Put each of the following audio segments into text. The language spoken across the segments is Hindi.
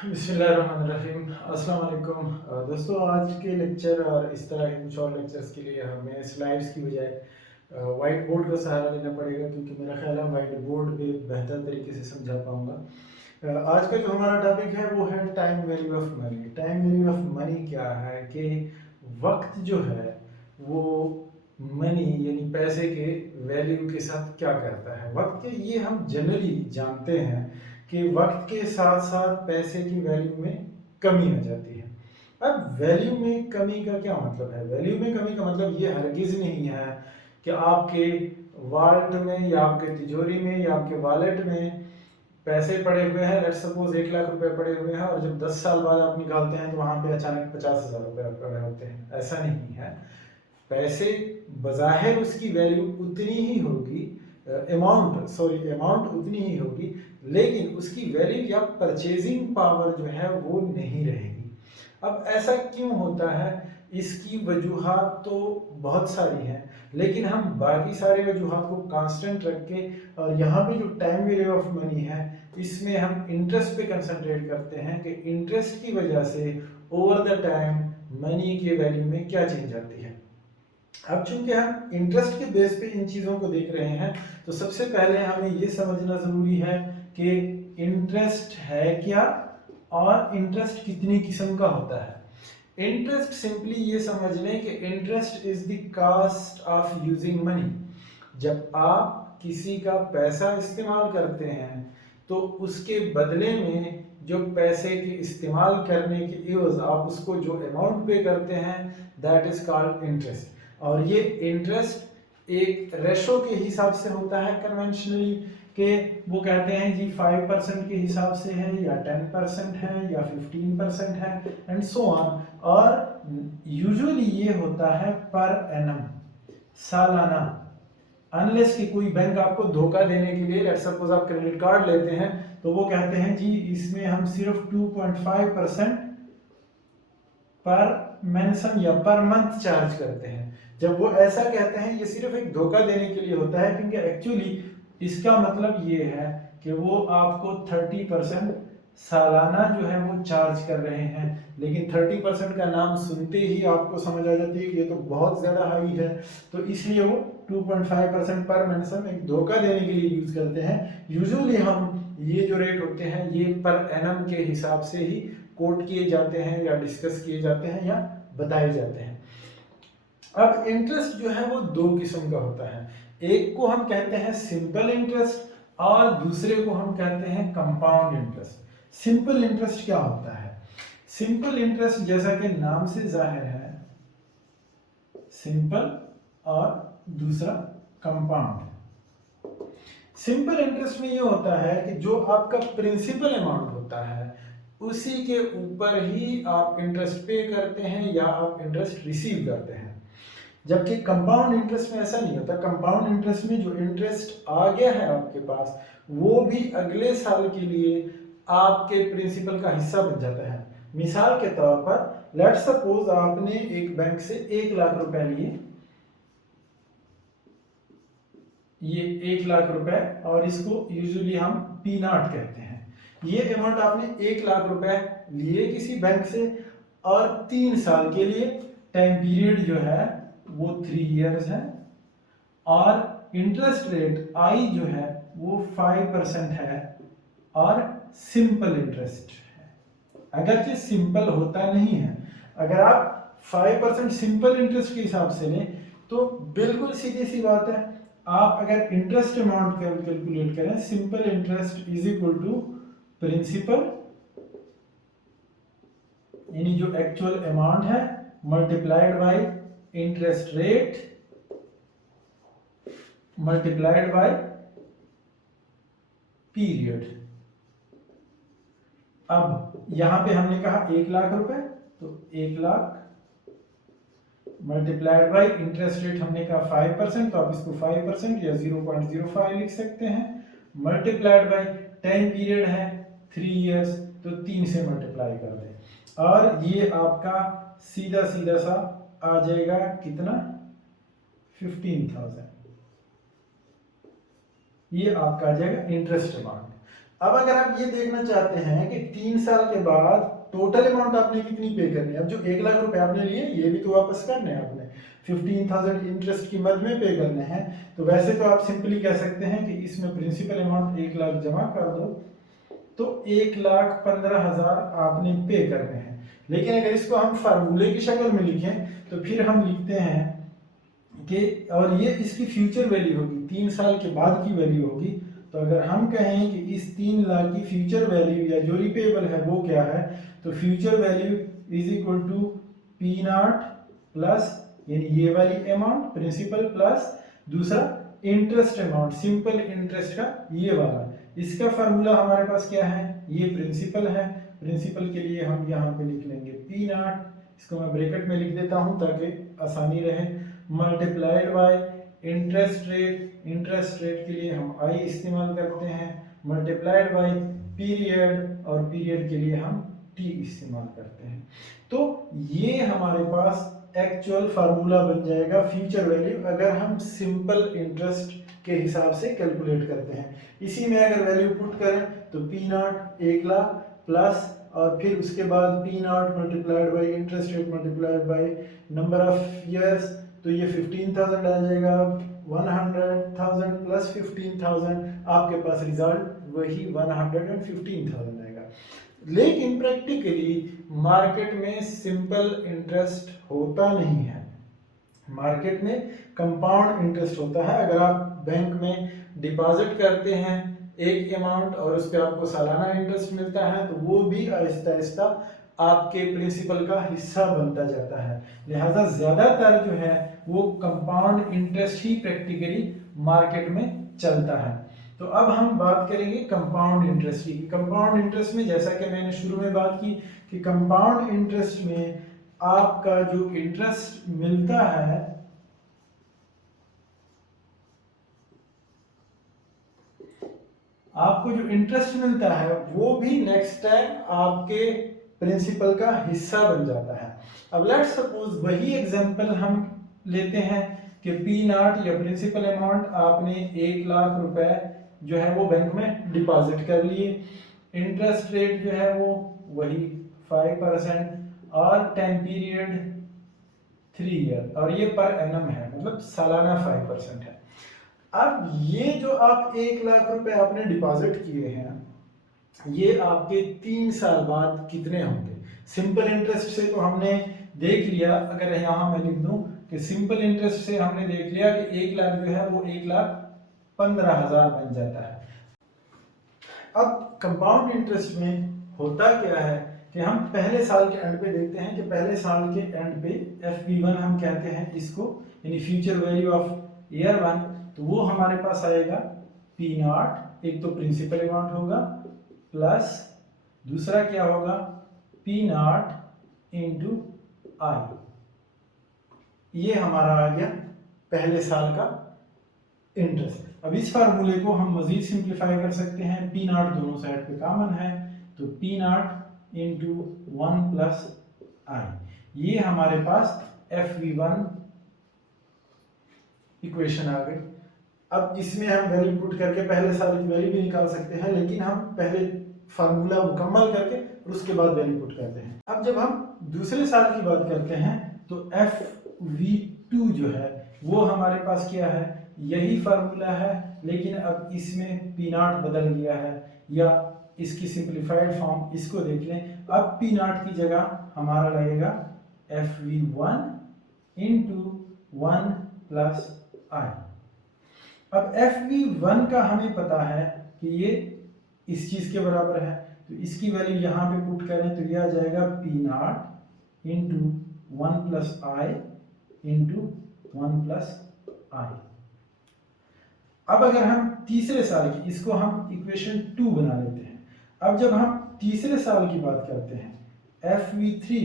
बिस्मिल्लाहिर्रहमानिर्रहीम। अस्सलाम वालेकुम। दोस्तों, आज के लेक्चर और इस तरह के कुछ और लेक्चर्स के लिए हमें स्लाइड्स की बजाय वाइट बोर्ड का सहारा लेना पड़ेगा, क्योंकि मेरा ख्याल है वाइट बोर्ड पे बेहतर तरीके से समझा पाऊंगा। आज का जो हमारा टॉपिक है वो है time value of money. Time value of money क्या है कि वक्त जो है वो मनी यानी पैसे के वैल्यू के साथ क्या करता है। वक्त के ये हम जनरली जानते हैं कि वक्त के साथ साथ पैसे की वैल्यू में कमी आ जाती है। अब वैल्यू में कमी का क्या मतलब है? वैल्यू में कमी का मतलब ये हरगिज नहीं है कि आपके वाल्ट में या आपके तिजोरी में या आपके वॉलेट में पैसे पड़े हुए हैं, लेट्स सपोज 1 लाख रुपए पड़े हुए हैं, और जब 10 साल बाद आप निकालते हैं तो वहां पे अचानक 50,000 रुपए पड़े होते हैं। ऐसा नहीं है। पैसे बज़ाहिर उसकी वैल्यू उतनी ही होगी, अमाउंट उतनी ही होगी, लेकिन उसकी वैल्यू या परचेजिंग पावर जो है वो नहीं रहेगी। अब ऐसा क्यों होता है? इसकी वजूहात तो बहुत सारी हैं, लेकिन हम बाकी सारे वजूहात को कांस्टेंट रख के और यहाँ पे जो टाइम वैल्यू ऑफ मनी है इसमें हम इंटरेस्ट पे कंसंट्रेट करते हैं कि इंटरेस्ट की वजह से ओवर द टाइम मनी के वैल्यू में क्या चेंज आती है। अब चूंकि हम इंटरेस्ट के बेस पे इन चीज़ों को देख रहे हैं, तो सबसे पहले हमें ये समझना ज़रूरी है कि इंटरेस्ट है क्या और इंटरेस्ट कितनी किस्म का होता है। इंटरेस्ट सिंपली ये समझ लें कि interest is the cost of using money. जब आप किसी का पैसा इस्तेमाल करते हैं तो उसके बदले में जो पैसे के इस्तेमाल करने के एवज आप उसको जो अमाउंट पे करते हैं, दैट इज कॉल्ड इंटरेस्ट। और ये इंटरेस्ट एक रेशो के हिसाब से होता है कन्वेंशनली, कि वो कहते हैं जी 5% के हिसाब से है या 10% है या 15% है एंड सो ऑन। और यूजुअली ये होता है पर एनम, सालाना। अनलेस कि कोई बैंक आपको धोखा देने के लिए, लेट्स सपोज आप क्रेडिट कार्ड लेते हैं तो वो कहते हैं जी इसमें हम सिर्फ 2.5% पर मेंशन या पर मंथ चार्ज करते हैं। जब वो ऐसा कहते हैं ये सिर्फ एक धोखा देने के लिए होता है, क्योंकि एक्चुअली इसका मतलब ये है कि वो आपको 30% सालाना जो है वो चार्ज कर रहे हैं। लेकिन 30% का नाम सुनते ही आपको समझ आ जाती है कि ये तो बहुत ज़्यादा हाई है, तो इसलिए वो 2.5% पर मेंशन एक धोखा देने के लिए यूज करते हैं। यूजुअली हम ये जो रेट होते हैं ये पर एनम के हिसाब से ही कोट किए जाते हैं या डिस्कस किए जाते हैं या बताए जाते हैं। अब इंटरेस्ट जो है वो दो किस्म का होता है। एक को हम कहते हैं सिंपल इंटरेस्ट और दूसरे को हम कहते हैं कंपाउंड इंटरेस्ट। सिंपल इंटरेस्ट क्या होता है? सिंपल इंटरेस्ट जैसा कि नाम से जाहिर है सिंपल, और दूसरा कंपाउंड। सिंपल इंटरेस्ट में ये होता है कि जो आपका प्रिंसिपल अमाउंट होता है उसी के ऊपर ही आप इंटरेस्ट पे करते हैं या आप इंटरेस्ट रिसीव करते हैं। जबकि कंपाउंड इंटरेस्ट में ऐसा नहीं होता। कंपाउंड इंटरेस्ट में जो इंटरेस्ट आ गया है आपके पास वो भी अगले साल के लिए आपके प्रिंसिपल का हिस्सा बन जाता है। मिसाल के तौर पर लेट्स सपोज आपने एक बैंक से 1 लाख रुपए लिए, ये 1 लाख रुपए, और इसको यूजुअली हम पी नॉट कहते हैं। ये अमाउंट आपने 1 लाख रुपए लिए किसी बैंक से, और 3 साल के लिए टाइम पीरियड जो है वो 3 इयर्स है, और इंटरेस्ट रेट आई जो है वो 5% है, और सिंपल इंटरेस्ट है। अगर ये सिंपल होता नहीं है, अगर आप 5% सिंपल इंटरेस्ट के हिसाब से लें तो बिल्कुल सीधी सी बात है, आप अगर इंटरेस्ट अमाउंट कैलकुलेट करें, simple interest is equal to principal यानी जो एक्चुअल अमाउंट है multiplied by interest rate multiplied by period. अब यहां पे हमने कहा 1 लाख रुपए, तो 1 lakh multiplied by interest rate हमने कहा 5%, तो आप इसको 5% या 0.05 लिख सकते हैं, मल्टीप्लाइड बाई टाइम पीरियड है 3 इयर्स, तो 3 से मल्टीप्लाई कर दें और ये आपका सीधा सीधा सा आ जाएगा कितना, 15,000। ये आपका आ जाएगा इंटरेस्ट अमाउंट। अब अगर आप ये देखना चाहते हैं कि 3 साल के बाद टोटल अमाउंट आपने कितनी पे करनी है, अब जो 1 लाख रुपए आपने लिए ये भी तो वापस करने हैं आपने, 15,000 इंटरेस्ट की मद में पे करने हैं। तो वैसे तो आप सिंपली कह सकते हैं कि इसमें प्रिंसिपल अमाउंट 1 लाख जमा कर दो, तो 1,15,000 आपने पे करने हैं। लेकिन अगर इसको हम फार्मूले की शक्ल में लिखें तो फिर हम लिखते हैं कि, और ये इसकी फ्यूचर वैल्यू होगी, 3 साल के बाद की वैल्यू होगी। तो अगर हम कहें कि इस 3 लाख की फ्यूचर वैल्यू या जो रिपेबल है वो क्या है, तो future value is equal to P0 plus, यानी ये वाली अमाउंट प्रिंसिपल प्लस दूसरा इंटरेस्ट अमाउंट, सिंपल इंटरेस्ट का ये वाला। इसका फार्मूला हमारे पास क्या है, ये प्रिंसिपल है, प्रिंसिपल के लिए हम यहाँ पे लिख लेंगे P0, इसको मैं ब्रैकेट में लिख देता हूँ ताकि आसानी रहे, multiplied by interest rate, interest rate के लिए हम I इस्तेमाल करते हैं, मल्टीप्लाइड बाय पीरियड, और पीरियड के लिए हम T इस्तेमाल करते हैं। तो ये हमारे पास एक्चुअल फार्मूला बन जाएगा फ्यूचर वैल्यू, अगर हम सिंपल इंटरेस्ट के हिसाब से कैलकुलेट करते हैं। इसी में अगर वैल्यू पुट करें तो P0 1 लाख प्लस, और फिर उसके बाद P0 multiplied by interest rate multiplied by number of years, तो ये 15,000 आ जाएगा। 100,000 प्लस 15,000, आपके पास रिजल्ट वही 115,000 आएगा। लेकिन प्रैक्टिकली मार्केट में सिंपल इंटरेस्ट होता नहीं है, मार्केट में कंपाउंड इंटरेस्ट होता है। अगर आप बैंक में डिपॉजिट करते हैं एक अमाउंट और उस पर आपको सालाना इंटरेस्ट मिलता है, तो वो भी आहिस्ता आहिस्ता आपके प्रिंसिपल का हिस्सा बनता जाता है। लिहाजा ज्यादातर जो है वो कंपाउंड इंटरेस्ट ही प्रैक्टिकली मार्केट में चलता है। तो अब हम बात करेंगे कंपाउंड इंटरेस्ट की। कंपाउंड इंटरेस्ट में जैसा कि मैंने शुरू में बात की कि कंपाउंड इंटरेस्ट में आपका जो इंटरेस्ट मिलता है, आपको जो इंटरेस्ट मिलता है वो भी नेक्स्ट टाइम आपके प्रिंसिपल का हिस्सा बन जाता है। अब लेट्स सपोज वही एग्जांपल हम लेते हैं कि P0 या प्रिंसिपल अमाउंट आपने 1 लाख रुपए जो है वो बैंक में डिपॉजिट कर लिए, इंटरेस्ट रेट जो है वो वही 5% और टाइम पीरियड 3 ईयर, और ये पर एनम है, मतलब सालाना 5% है। अब ये जो आप 1 लाख रुपए आपने डिपॉजिट किए हैं, ये आपके 3 साल बाद कितने होंगे। सिंपल इंटरेस्ट से तो हमने देख लिया, अगर यहाँ मैं लिख दूं कि सिंपल इंटरेस्ट से हमने देख लिया कि 1 लाख जो है वो 1,15,000 बन जाता है। अब कंपाउंड इंटरेस्ट में होता क्या है कि हम पहले साल के एंड पे देखते हैं कि पहले साल के एंड पे FV1 हम कहते हैं इसको, यानी फ्यूचर वैल्यू ऑफ ईयर 1, तो वो हमारे पास आएगा P0, एक तो प्रिंसिपल अमाउंट होगा, प्लस दूसरा क्या होगा P0 इंटू I, ये हमारा आ गया पहले साल का इंटरेस्ट। अब इस फार्मूले को हम मजीद सिंप्लीफाई कर सकते हैं, P0 दोनों साइड पे कॉमन है, तो P0 इंटू 1 प्लस I, ये हमारे पास FV1 इक्वेशन आ गई। अब इसमें हम वैल्यू पुट करके पहले साल की वैल्यू भी निकाल सकते हैं, लेकिन हम पहले फार्मूला मुकम्मल करके और उसके बाद वैल्यू पुट करते हैं। अब जब हम दूसरे साल की बात करते हैं तो FV2 जो है वो हमारे पास क्या है, यही फार्मूला है, लेकिन अब इसमें P0 बदल गया है, या इसकी सिंप्लीफाइड फॉर्म इसको देख लें। अब P0 की जगह हमारा लगेगा FV1 इंटू 1 प्लस I। अब FV1 का हमें पता है कि ये इस चीज के बराबर है, तो इसकी वैल्यू यहाँ पे पुट करें तो यह आ जाएगा P0 into 1 plus I into 1 plus I। अब अगर हम तीसरे साल की, इसको हम इक्वेशन 2 बना लेते हैं। अब जब हम तीसरे साल की बात करते हैं FV3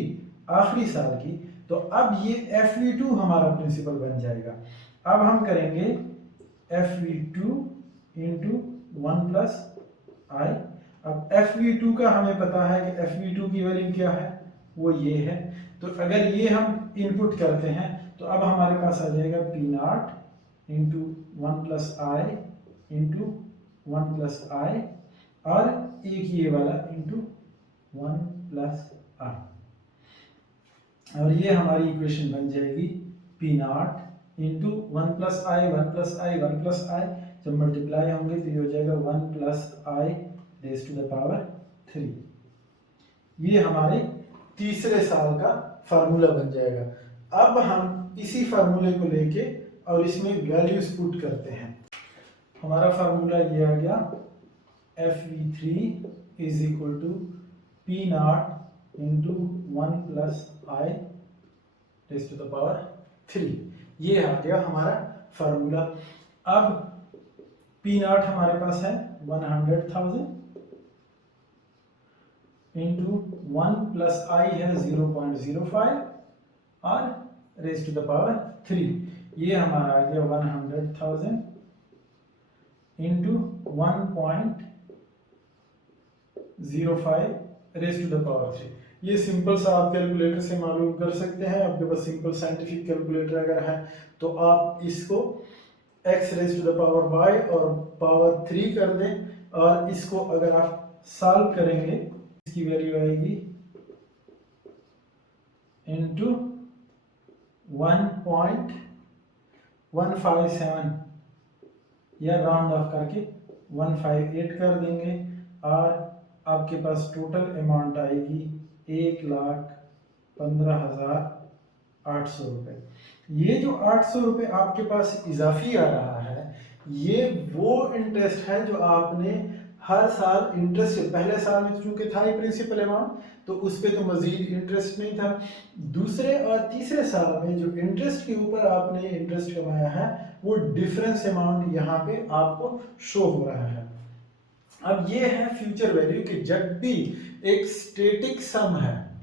आखिरी साल की, तो अब ये FV2 हमारा प्रिंसिपल बन जाएगा। अब हम करेंगे FV2 इंटू 1 प्लस I। अब FV2 का हमें पता है कि FV2 की वैल्यू क्या है, वो ये है, तो अगर ये हम इनपुट करते हैं तो अब हमारे पास आ जाएगा P0 into 1 plus I into 1 plus I और एक ये वाला इंटू 1 प्लस आई, और ये हमारी इक्वेशन बन जाएगी P not into 1 plus i 1 plus i 1 plus i, जब मल्टीप्लाई होंगे तो ये हो जाएगा 1 plus I raise to the power 3। ये हमारे तीसरे साल का फार्मूला बन जाएगा। अब हम इसी फार्मूले को लेके और इसमें वैल्यूज पुट करते हैं। हमारा फार्मूला ये आ गया FV3 is equal to P not into 1 plus I raise to the power 3। ये आ गया हमारा फार्मूला। अब पी नॉट हमारे पास है 100,000 इंटू 1 प्लस आई है 0.05 और रेज टू द पावर 3। ये हमारा आ गया 100,000 into 1.05 raise to the power 3। ये सिंपल सा आप कैलकुलेटर से मालूम कर सकते हैं। आपके पास सिंपल साइंटिफिक कैलकुलेटर अगर है तो आप इसको x raise to the power y और पावर 3 कर दें, और इसको अगर आप सॉल्व करेंगे इसकी वैल्यू आएगी इंटू 1.157 या राउंड ऑफ करके 158 कर देंगे, और आपके पास टोटल अमाउंट आएगी 1,15,800 रुपये। ये जो 800 रुपये आपके पास इजाफी आ रहा है, ये वो इंटरेस्ट है जो आपने हर साल इंटरेस्ट, पहले साल में चूंकि था ही प्रिंसिपल अमाउंट तो उस पर तो मजीद इंटरेस्ट नहीं था। दूसरे और तीसरे साल में जो इंटरेस्ट के ऊपर आपने इंटरेस्ट कमाया है वो डिफरेंस अमाउंट यहाँ पे आपको शो हो रहा है। अब ये है फ्यूचर वैल्यू कि जब भी एक स्टैटिक सम है,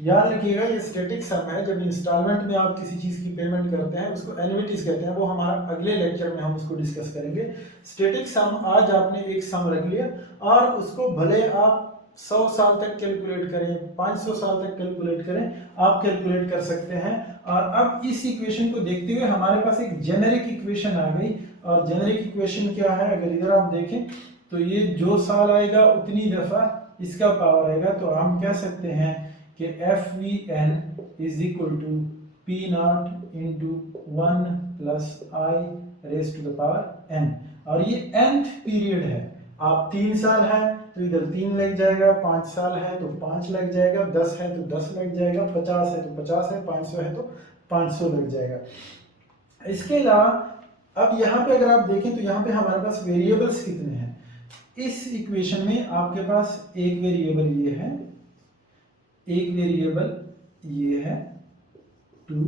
याद रखिएगा ये स्टैटिक सम है, जब इंस्टॉलमेंट में आप किसी चीज की पेमेंट करते हैं उसको एन्युइटीज कहते हैं, वो हमारा अगले लेक्चर में हम उसको डिस्कस करेंगे। स्टैटिक सम, आज आपने एक सम रख लिया और उसको भले आप 100 साल तक कैलकुलेट करें, 500 साल तक कैलकुलेट करें, आप कैलकुलेट कर सकते हैं। और अब इस इक्वेशन को देखते हुए हमारे पास एक जेनेरिक इक्वेशन आ गई, और जेनेरिक इक्वेशन क्या है, अगर इधर आप देखें तो ये जो साल आएगा उतनी दफा इसका पावर आएगा। तो हम कह सकते हैं कि FVN is equal to P not into 1 plus I raise to the power n, और ये nth पीरियड है। आप 3 साल है तो इधर 3 लग जाएगा, 5 साल है तो 5 लग जाएगा, 10 है तो 10 लग जाएगा, 50 है तो 50 है, 500 है तो 500 लग जाएगा। इसके अलावा अब यहाँ पे अगर आप देखें तो यहाँ पे हमारे पास वेरिएबल्स कितने हैं। इस इक्वेशन में आपके पास एक वेरिएबल ये है, एक वेरिएबल ये है 2,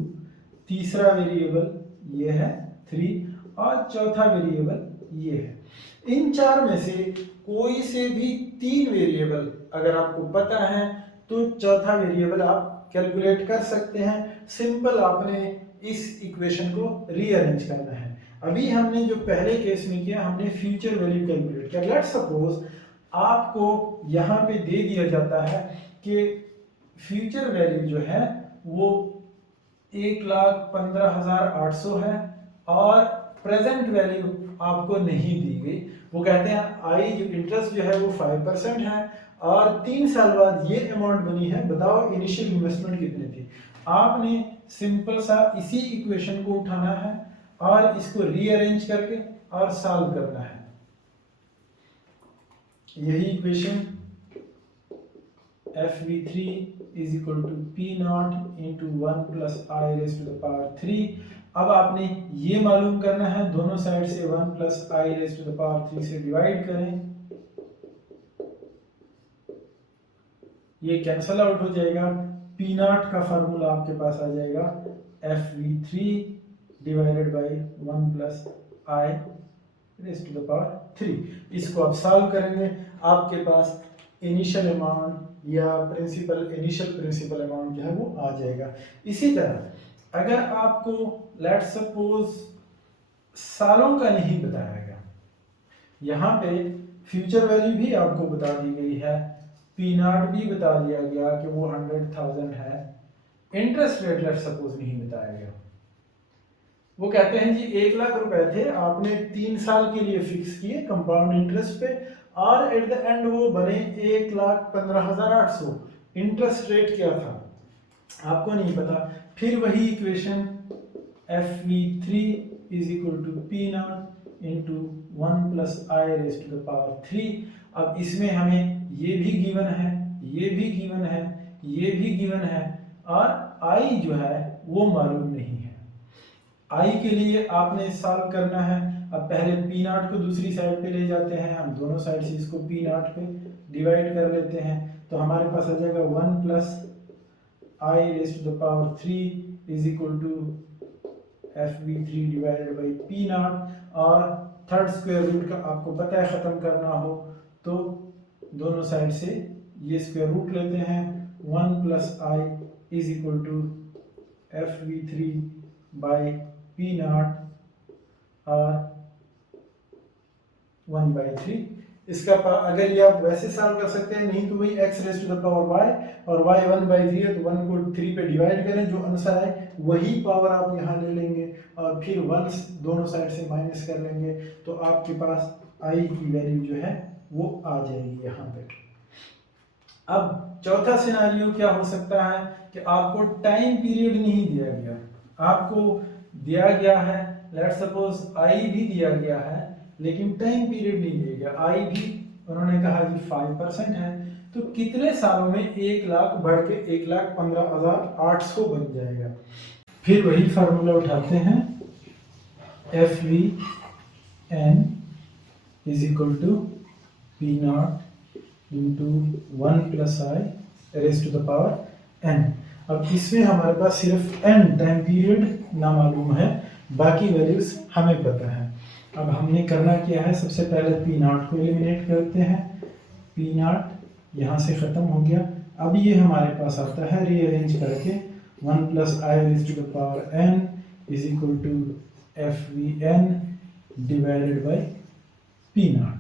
तीसरा वेरिएबल ये है 3, और चौथा वेरिएबल ये है। इन चार में से कोई से भी 3 वेरिएबल अगर आपको पता है तो चौथा वेरिएबल आप कैलकुलेट कर सकते हैं। सिंपल आपने इस इक्वेशन को रीअरेंज करना है। अभी हमने जो पहले केस में किया, हमने फ्यूचर वैल्यू कैलकुलेट किया। लेट्स सपोज आपको यहाँ पे दे दिया जाता है कि फ्यूचर वैल्यू जो है वो 1,15,800 है और प्रेजेंट वैल्यू आपको नहीं दी गई। वो कहते हैं आई जो इंटरेस्ट जो है वो 5% है और 3 साल बाद ये अमाउंट बनी है, बताओ इनिशियल इन्वेस्टमेंट कितनी थी। आपने सिंपल सा इसी इक्वेशन को उठाना है और इसको रीअरेंज करके और सॉल्व करना है। यही equation FV3 is equal to P naught into 1 plus I raised to the power 3। अब आपने ये मालूम करना है, दोनों साइड से 1 plus I raised to the power 3 से डिवाइड करें, ये कैंसल आउट हो जाएगा। P naught का फार्मूला आपके पास आ जाएगा FV3 divided by 1 plus I raised to the power 3। इसको आप सॉल्व करेंगे, आपके पास इनिशियल अमाउंट या इनिशियल प्रिंसिपल अमाउंट जो है वो आ जाएगा। इसी तरह अगर आपको लेट्स सपोज सालों का नहीं बताया गया, यहाँ पे फ्यूचर वैल्यू भी आपको बता दी गई है, पी नॉट भी बता दिया गया कि वो 100,000 है, इंटरेस्ट रेट लेट्स सपोज नहीं बताया गया। वो कहते हैं जी 1 लाख रुपए थे, आपने 3 साल के लिए फिक्स किए कंपाउंड इंटरेस्ट पे और एट द एंड वो बने 1,15,800। इंटरेस्ट रेट क्या था आपको नहीं पता। फिर वही equation FV3 is equal to P not into 1 plus I raise to the power 3। अब इसमें हमें ये भी गिवन है, ये भी गिवन है, ये भी गिवन है, और आई जो है वो मालूम नहीं है। आई के लिए आपने सॉल्व करना है। अब पहले पी नॉट को दूसरी साइड पे ले जाते हैं, हम दोनों साइड से इसको पी नॉट पे डिवाइड कर लेते हैं, तो हमारे पास आ जाएगा 1 plus I raise to the power 3 is equal to FV3 divided by P not. और थर्ड स्क्वायर रूट का आपको पता है ख़त्म करना हो तो दोनों साइड से ये स्क्वायर रूट लेते हैं। 1 plus I is equal to FV3 by P not और 1/3। इसका अगर ये आप वैसे सॉल्व कर सकते हैं, नहीं तो वही x raise to the power y, और y 1/3 है तो 1 को 3 पे डिवाइड करें, जो आंसर है वही पावर आप यहाँ ले लेंगे और फिर 1 दोनों साइड से माइनस कर लेंगे, तो आपके पास i की वैल्यू जो है वो आ जाएगी यहाँ पे। अब चौथा सिनारियो क्या हो सकता है कि आपको टाइम पीरियड नहीं दिया गया, आपको दिया गया है लेट्स सपोज i भी दिया गया है लेकिन टाइम पीरियड नहीं दिया गया। आई भी उन्होंने कहा कि 5% है, तो कितने सालों में 1 लाख बढ़ के 1,15,800 बन जाएगा। फिर वही फार्मूला उठाते हैं, FVN is equal to P not into 1 plus I raise to the power n। अब इसमें हमारे पास सिर्फ n टाइम पीरियड नामालूम है, बाकी वैल्यूज हमें पता है। अब हमने करना क्या है, सबसे पहले पी नॉट को एलिमिनेट करते हैं। पी नॉट यहाँ से ख़त्म हो गया। अब ये हमारे पास आता है रीअरेंज करके 1 plus I raise to the power n is equal to FVN divided by P naught.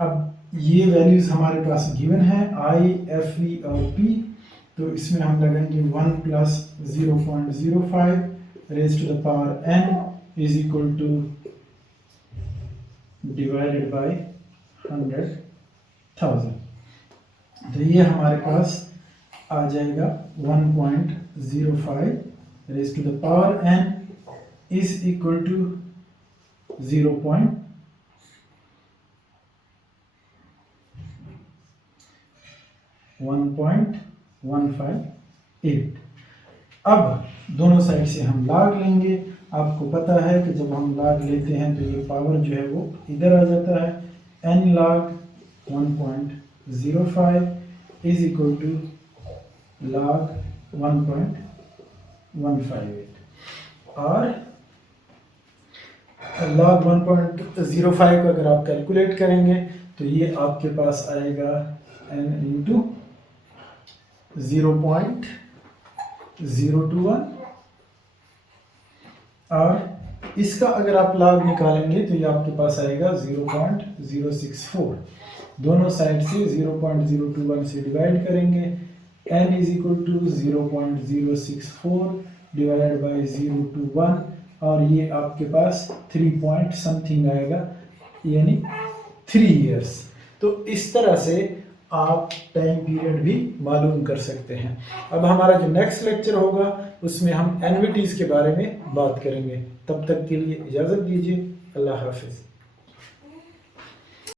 अब ये वैल्यूज हमारे पास गिवन है I, FV और P, तो इसमें हम लगाएंगे 1 plus 0.05 raise to the power n is equal to divided by 100,000। तो ये हमारे पास आ जाएगा 1.05 raise to the power n is equal to 1.158। अब दोनों साइड से हम लॉग लेंगे। आपको पता है कि जब हम लॉग लेते हैं तो ये पावर जो है वो इधर आ जाता है। n log 1.05 is equal to log 1.158, और log 1.05 को अगर आप कैलकुलेट करेंगे तो ये आपके पास आएगा n इंटू 0.021, और इसका अगर आप लॉग निकालेंगे तो ये आपके पास आएगा 0.064। दोनों साइड से 0.021 से डिवाइड करेंगे, n is equal to 0.064 divided by 021, और ये आपके पास 3 पॉइंट समथिंग आएगा, यानी 3 इयर्स। तो इस तरह से आप टाइम पीरियड भी मालूम कर सकते हैं। अब हमारा जो नेक्स्ट लेक्चर होगा उसमें हम एन्युइटीज़ के बारे में बात करेंगे। तब तक के लिए इजाज़त दीजिए। अल्लाह हाफिज़।